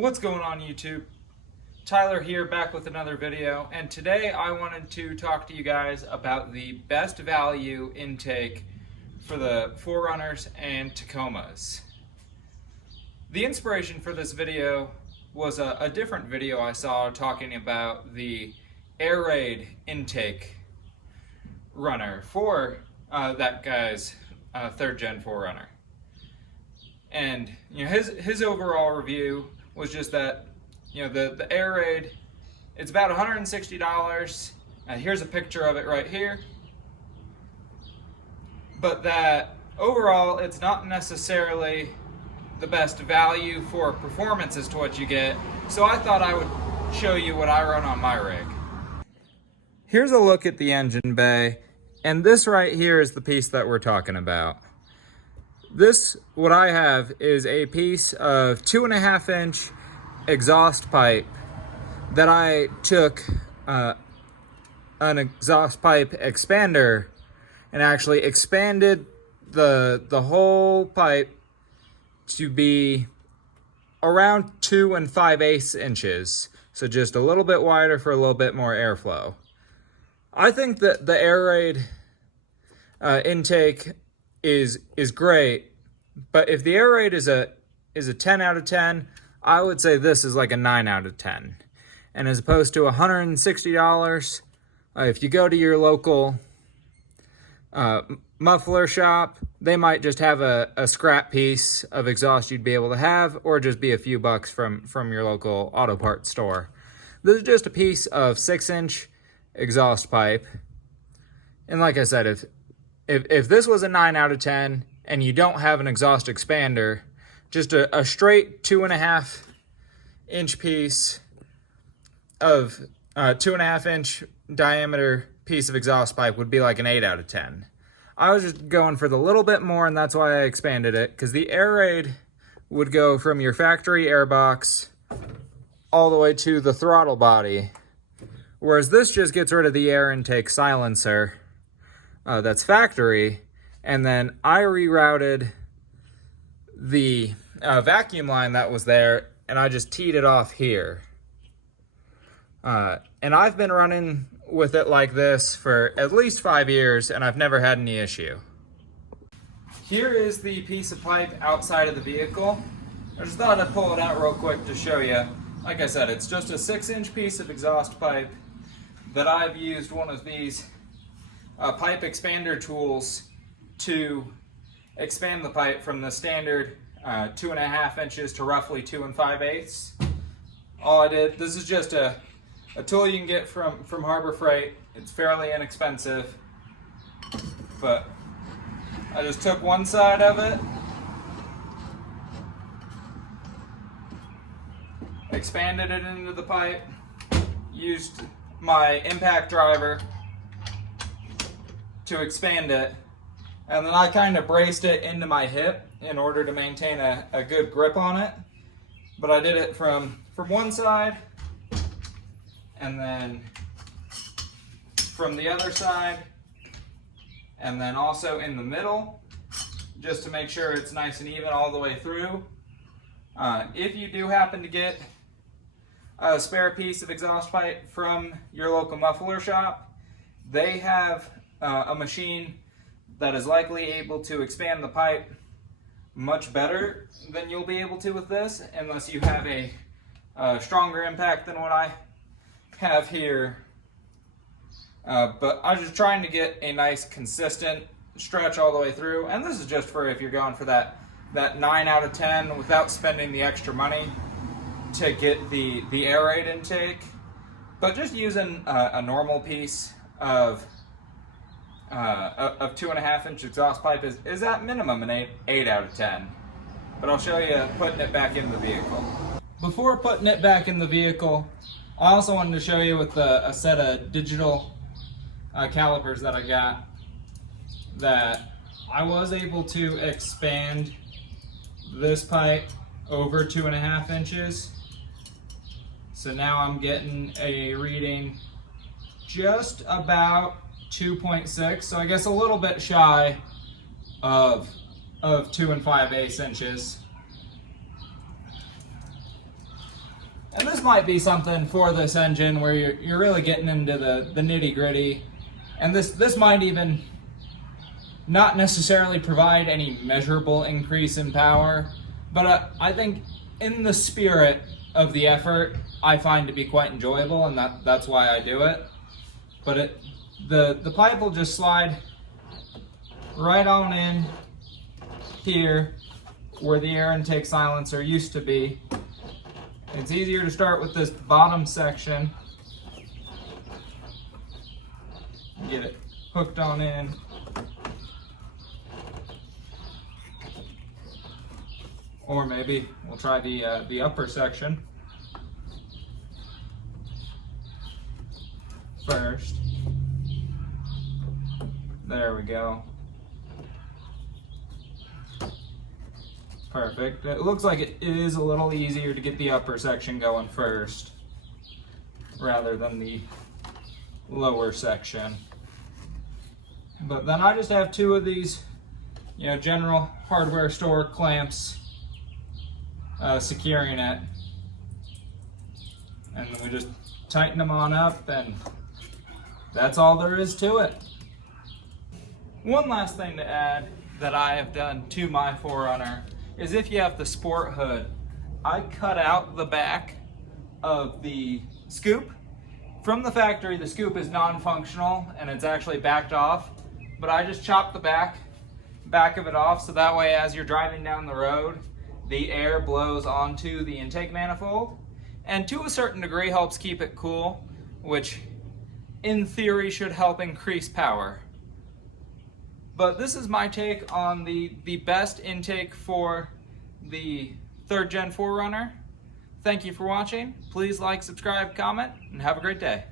What's going on YouTube? Tyler here, back with another video, and today I wanted to talk to you guys about the best value intake for the 4Runners and Tacomas. The inspiration for this video was a different video I saw talking about the air raid intake runner for that guy's third gen 4Runner. And his overall review was just that the air raid, it's about $160. Here's a picture of it right here. But that overall, it's not necessarily the best value for performance as to what you get. So I thought I would show you what I run on my rig. Here's a look at the engine bay, and this right here is the piece that we're talking about. This, what I have, is a piece of 2.5 inch exhaust pipe that I took an exhaust pipe expander and actually expanded the whole pipe to be around 2 5/8 inches. So just a little bit wider for a little bit more airflow. I think that the air raid intake is great, but if the air raid is a 10 out of 10, I would say this is like a 9 out of 10. And as opposed to $160, if you go to your local muffler shop, they might just have a scrap piece of exhaust you'd be able to have, or just be a few bucks from your local auto parts store. This is just a piece of 6-inch exhaust pipe. And like I said, if this was a 9 out of 10 and you don't have an exhaust expander, just a straight 2.5 inch piece of 2.5 inch diameter piece of exhaust pipe would be like an 8 out of 10. I was just going for the little bit more, and that's why I expanded it, because the air raid would go from your factory air box all the way to the throttle body, whereas this just gets rid of the air intake silencer that's factory, and then I rerouted the vacuum line that was there, and I just teed it off here. And I've been running with it like this for at least 5 years, and I've never had any issue. Here is the piece of pipe outside of the vehicle. I just thought I'd pull it out real quick to show you. Like I said, it's just a 6-inch piece of exhaust pipe that I've used one of these pipe expander tools to expand the pipe from the standard 2.5 inches to roughly 2 5/8. All I did, this is just a tool you can get from Harbor Freight. It's fairly inexpensive, but I just took one side of it, expanded it into the pipe, used my impact driver to expand it, and then I kind of braced it into my hip in order to maintain a good grip on it. But I did it from one side, and then from the other side, and then also in the middle, just to make sure it's nice and even all the way through. If you do happen to get a spare piece of exhaust pipe from your local muffler shop, they have a machine that is likely able to expand the pipe much better than you'll be able to with this, unless you have a stronger impact than what I have here. But I'm just trying to get a nice consistent stretch all the way through, and this is just for if you're going for that 9 out of 10 without spending the extra money to get the air raid intake. But just using a normal piece of 2.5 inch exhaust pipe is at minimum an 8 out of 10. But I'll show you putting it back in the vehicle. Before putting it back in the vehicle, I also wanted to show you with a set of digital calipers that I got, that I was able to expand this pipe over 2.5 inches. So now I'm getting a reading just about 2.6, so I guess a little bit shy of 2 5/8 inches. this might be something for this engine where you're really getting into the nitty gritty, and this might even not necessarily provide any measurable increase in power, but I think in the spirit of the effort, I find to be quite enjoyable, and that's why I do it. But the pipe will just slide right on in here where the air intake silencer used to be. It's easier to start with this bottom section, get it hooked on in. Or maybe we'll try the upper section first. There we go. Perfect. It looks like it is a little easier to get the upper section going first rather than the lower section. But then I just have two of these, general hardware store clamps securing it, and then we just tighten them on up, and that's all there is to it. One last thing to add that I have done to my 4Runner is if you have the sport hood, I cut out the back of the scoop. From the factory, the scoop is non-functional and it's actually backed off, but I just chopped the back of it off so that way as you're driving down the road, the air blows onto the intake manifold, and to a certain degree helps keep it cool, which in theory should help increase power. But this is my take on the best intake for the 3rd Gen 4Runner. Thank you for watching. Please like, subscribe, comment, and have a great day.